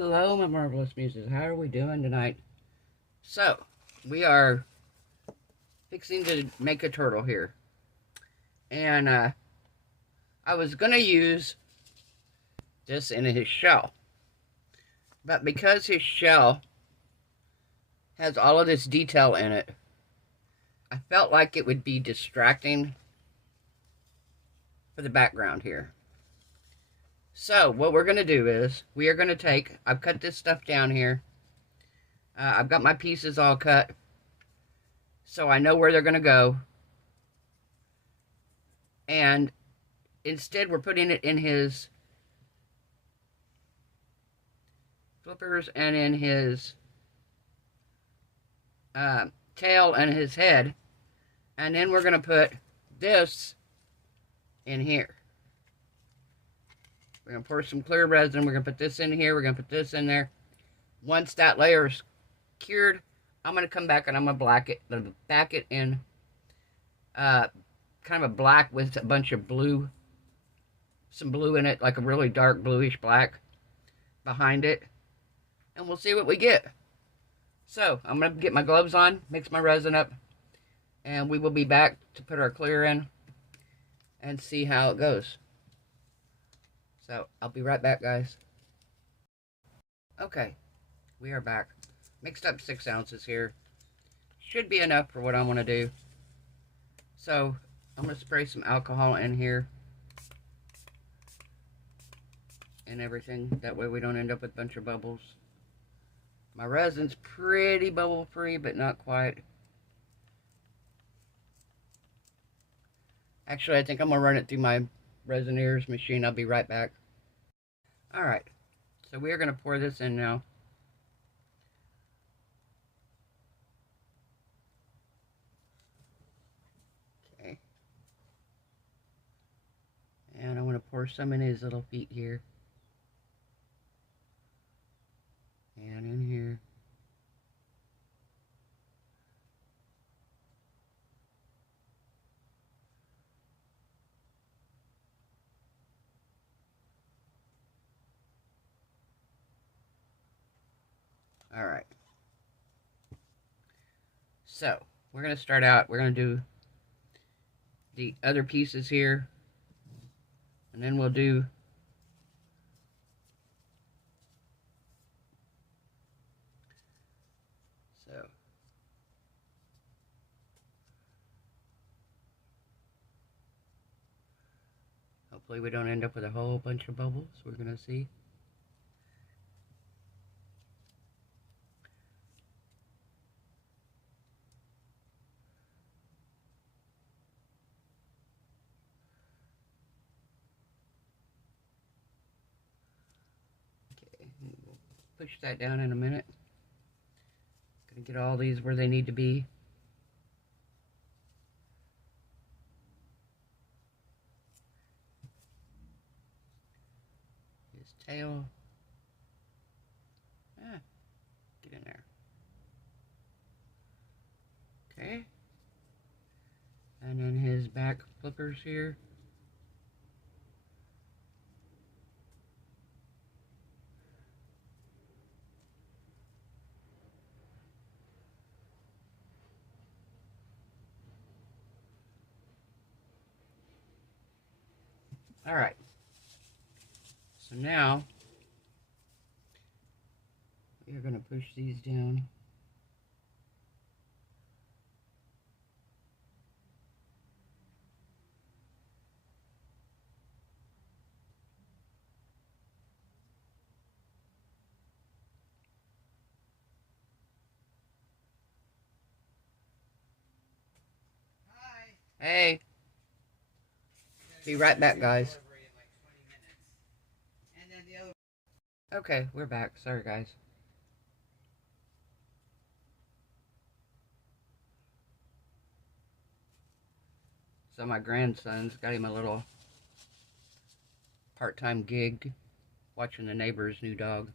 Hello, my marvelous muses. How are we doing tonight? So, we are fixing to make a turtle here. And I was going to use this in his shell. But because his shell has all of this detail in it, I felt like it would be distracting for the background here. So, what we're going to do is, we are going to take, I've cut this stuff down here. I've got my pieces all cut, so I know where they're going to go. And instead, we're putting it in his flippers and in his tail and his head. And then we're going to put this in here. We're going to pour some clear resin. We're going to put this in here. We're going to put this in there. Once that layer is cured, I'm going to come back and I'm going to back it in kind of a black with a bunch of blue, some blue in it, like a really dark bluish black behind it. And we'll see what we get. So, I'm going to get my gloves on, mix my resin up, and we will be back to put our clear in and see how it goes. So, I'll be right back, guys. Okay, we are back. Mixed up 6 ounces here. Should be enough for what I want to do. So, I'm going to spray some alcohol in here. And everything. That way we don't end up with a bunch of bubbles. My resin's pretty bubble free, but not quite. Actually, I think I'm going to run it through my Resiners machine. I'll be right back. Alright, so we are going to pour this in now. Okay. And I want to pour some in his little feet here. And in here. All right. So, we're going to start out. We're going to do the other pieces here. And then we'll do hopefully we don't end up with a whole bunch of bubbles. We're going to see. Okay, we'll push that down in a minute. Going to get all these where they need to be. Tail. Get in there. Okay. And then his back flippers here. All right. So now, we are going to push these down. Hi. Hey. Be right back, guys. Okay, we're back. Sorry, guys. So my grandson's got him a little part-time gig watching the neighbor's new dog.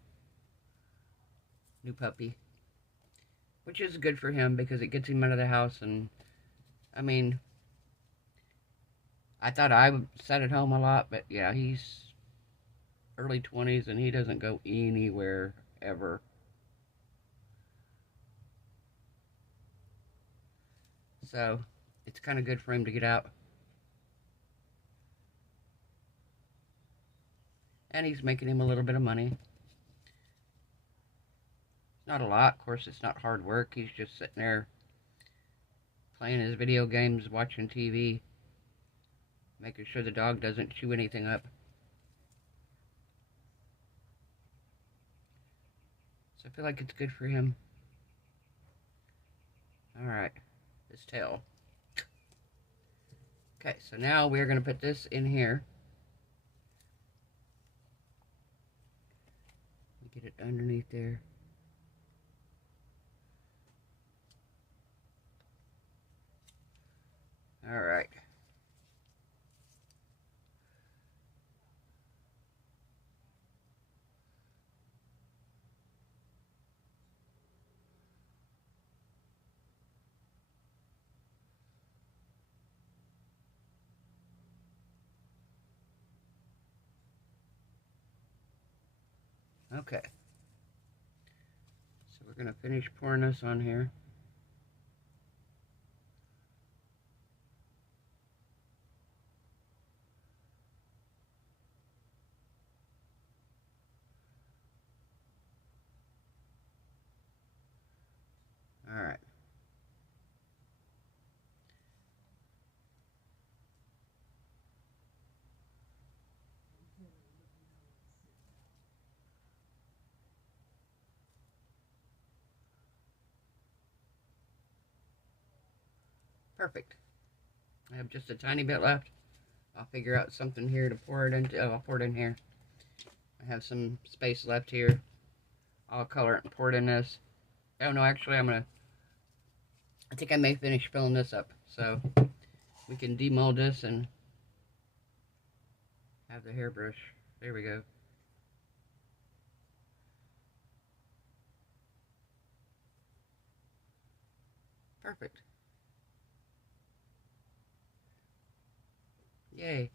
New puppy. Which is good for him because it gets him out of the house. And, I mean, I thought I sat at home a lot, but yeah, he's early 20s, and he doesn't go anywhere ever. So it's kind of good for him to get out. And he's making him a little bit of money. Not a lot. Of course, it's not hard work. He's just sitting there playing his video games, watching TV, making sure the dog doesn't chew anything up. So I feel like it's good for him. Alright, his tail. Okay, so now we're going to put this in here. Get it underneath there. Alright. Okay. So we're going to finish pouring this on here. Alright. Perfect. I have just a tiny bit left. I'll figure out something here to pour it into. Oh, I'll pour it in here. I have some space left here. I'll color it and pour it in this. Oh no, actually I think I may finish filling this up. So we can demold this and have the hairbrush. There we go. Perfect. Yay.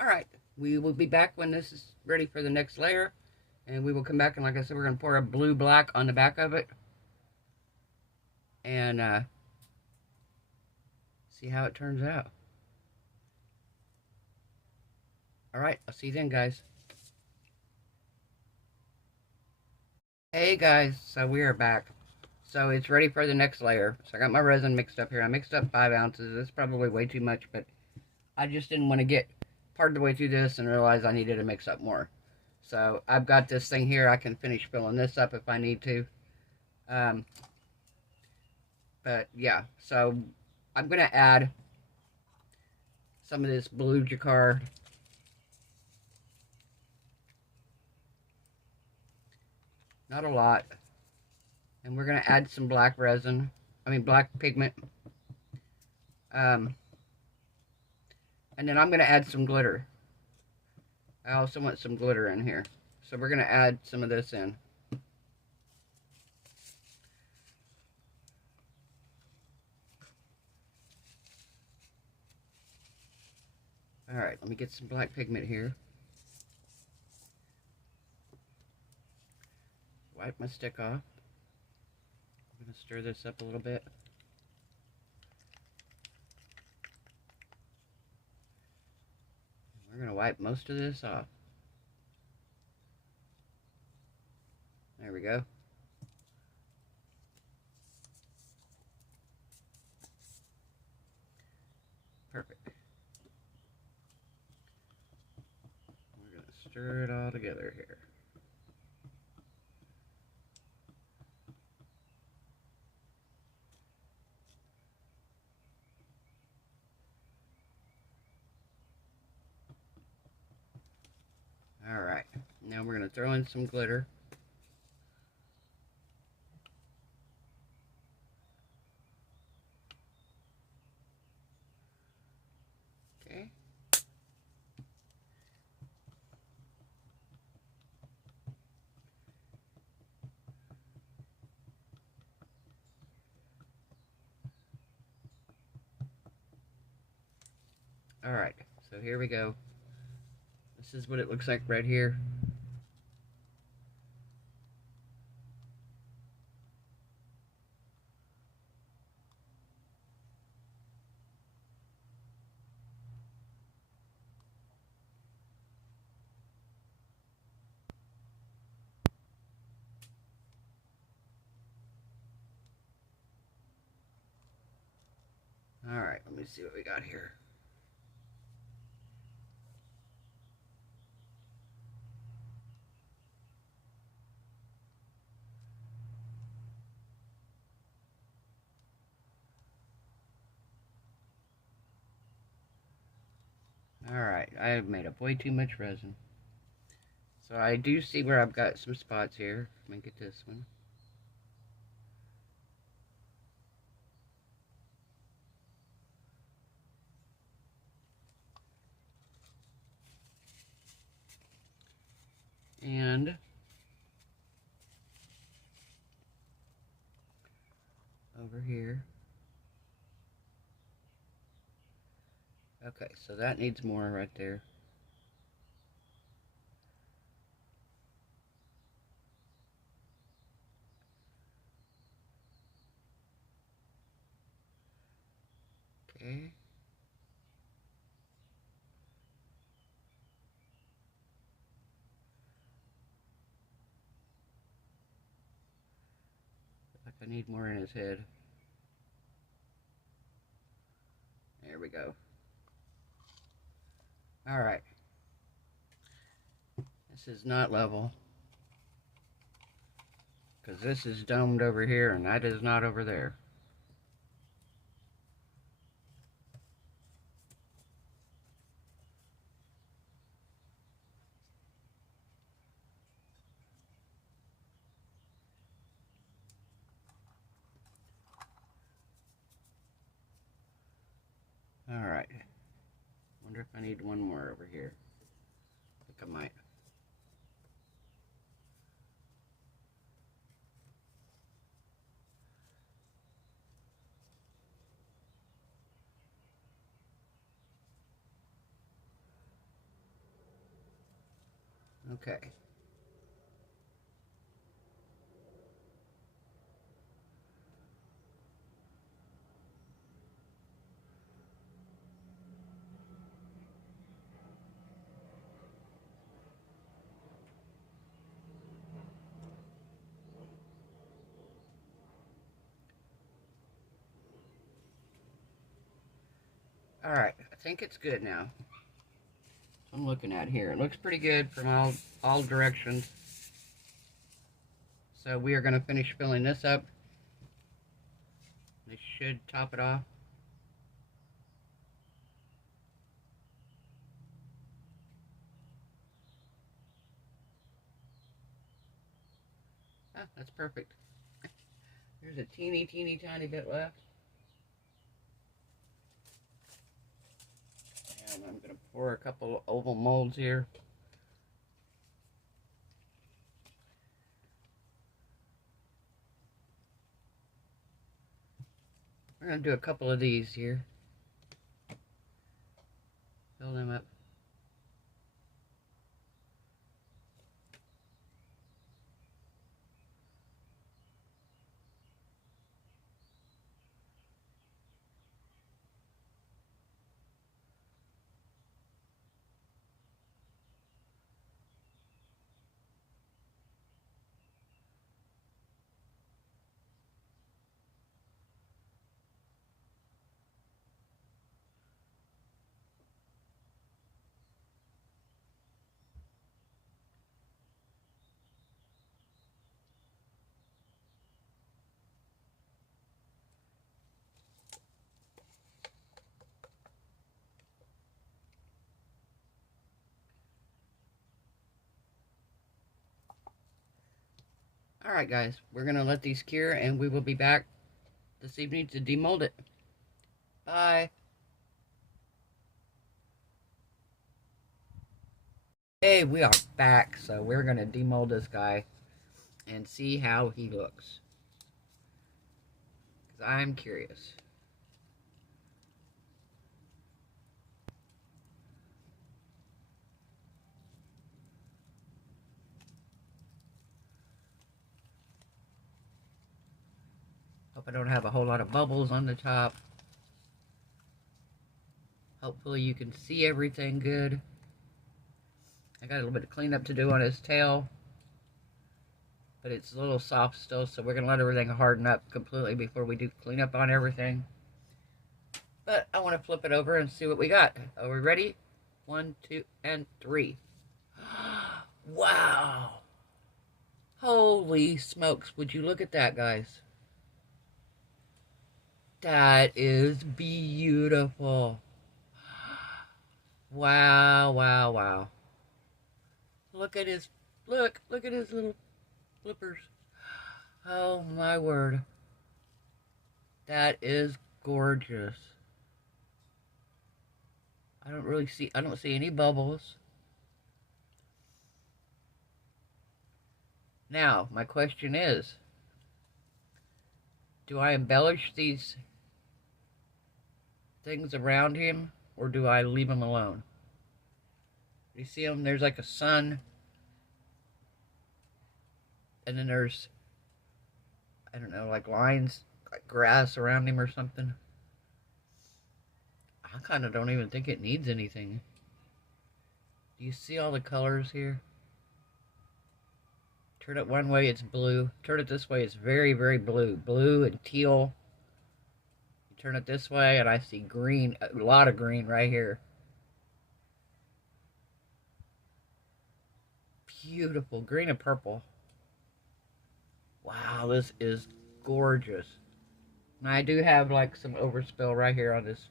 Alright, we will be back when this is ready for the next layer. And we will come back and, like I said, we're going to pour a blue-black on the back of it. And see how it turns out. Alright, I'll see you then, guys. Hey guys, so we are back. So it's ready for the next layer. So I got my resin mixed up here. I mixed up 5 ounces. That's probably way too much, but I just didn't want to get part of the way through this and realize I needed to mix up more. So I've got this thing here. I can finish filling this up if I need to. But yeah, so I'm going to add some of this blue jacquard. Not a lot. And we're going to add some black resin. I mean black pigment. And then I'm going to add some glitter. I also want some glitter in here. So we're going to add some of this in. Alright, let me get some black pigment here. Wipe my stick off. I'm going to stir this up a little bit. We're going to wipe most of this off. There we go. Perfect. We're going to stir it all together here. Alright, now we're going to throw in some glitter. Okay. Alright, so here we go. The This is what it looks like right here. Alright, let me see what we got here. Alright, I have made up way too much resin. So I do see where I've got some spots here. Let me get this one. And over here. Okay, so that needs more right there. Okay. Like I need more in his head. There we go. Alright. This is not level. Because this is domed over here and that is not over there. Alright. Wonder if I need one more over here. I think I might. Okay. Alright, I think it's good now. So I'm looking at here. It looks pretty good from all directions. So we are going to finish filling this up. This should top it off. Ah, that's perfect. There's a teeny tiny bit left. And I'm going to pour a couple oval molds here. We're going to do a couple of these here. Fill them up. Alright guys, we're going to let these cure and we will be back this evening to demold it. Bye. Hey, we are back, so we're going to demold this guy and see how he looks. Because I'm curious. Hope I don't have a whole lot of bubbles on the top. Hopefully you can see everything good. I got a little bit of cleanup to do on his tail, but it's a little soft still, so we're going to let everything harden up completely before we do cleanup on everything. But I want to flip it over and see what we got. Are we ready? 1, 2, and 3. Wow! Holy smokes, would you look at that, guys? That is beautiful. Wow, wow, wow. Look at his, look at his little flippers. Oh my word. That is gorgeous. I don't see any bubbles. Now, my question is, do I embellish these things around him, or do I leave him alone? You see him? There's like a sun, and then there's, I don't know, like lines, like grass around him or something. I kind of don't even think it needs anything. Do you see all the colors here? Turn it one way, it's blue. Turn it this way, it's very, very blue. Blue and teal. You turn it this way, and I see green, a lot of green right here. Beautiful, green and purple. Wow, this is gorgeous. And I do have like some overspill right here on this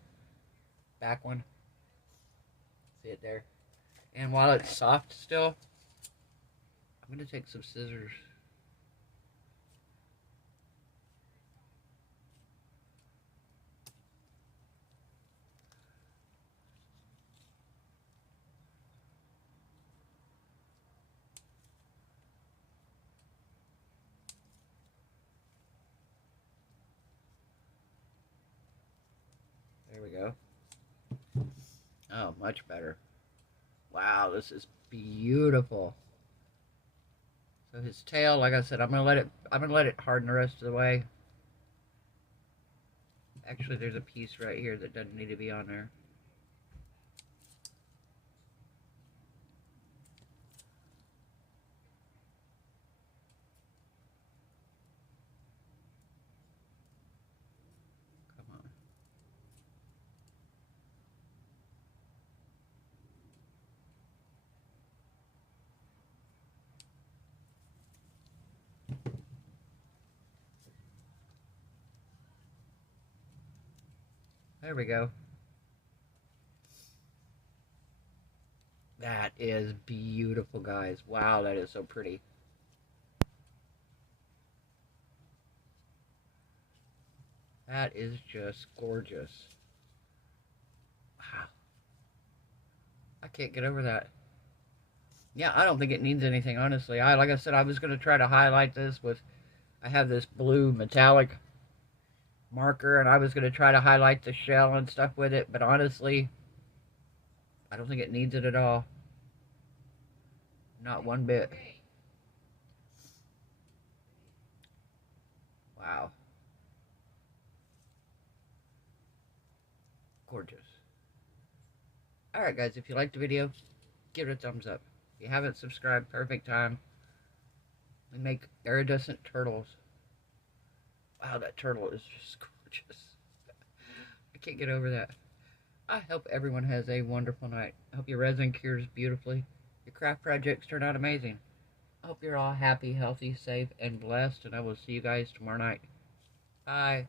back one. See it there? And while it's soft still, I'm going to take some scissors. There we go. Oh, much better. Wow, this is beautiful. So his tail, like I said, I'm gonna let it harden the rest of the way. Actually, there's a piece right here that doesn't need to be on there. Come on. There we go. That is beautiful, guys. Wow, that is so pretty. That is just gorgeous. Wow. I can't get over that. Yeah, I don't think it needs anything, honestly. Like I said, I was going to try to highlight this with, I have this blue metallic marker, and I was going to try to highlight the shell and stuff with it, but honestly, I don't think it needs it at all. Not one bit. Wow. Gorgeous. Alright guys, if you liked the video, give it a thumbs up. If you haven't subscribed, perfect time. We make iridescent turtles. Wow, that turtle is just gorgeous. I can't get over that. I hope everyone has a wonderful night. I hope your resin cures beautifully. Your craft projects turn out amazing. I hope you're all happy, healthy, safe, and blessed, and I will see you guys tomorrow night. Bye.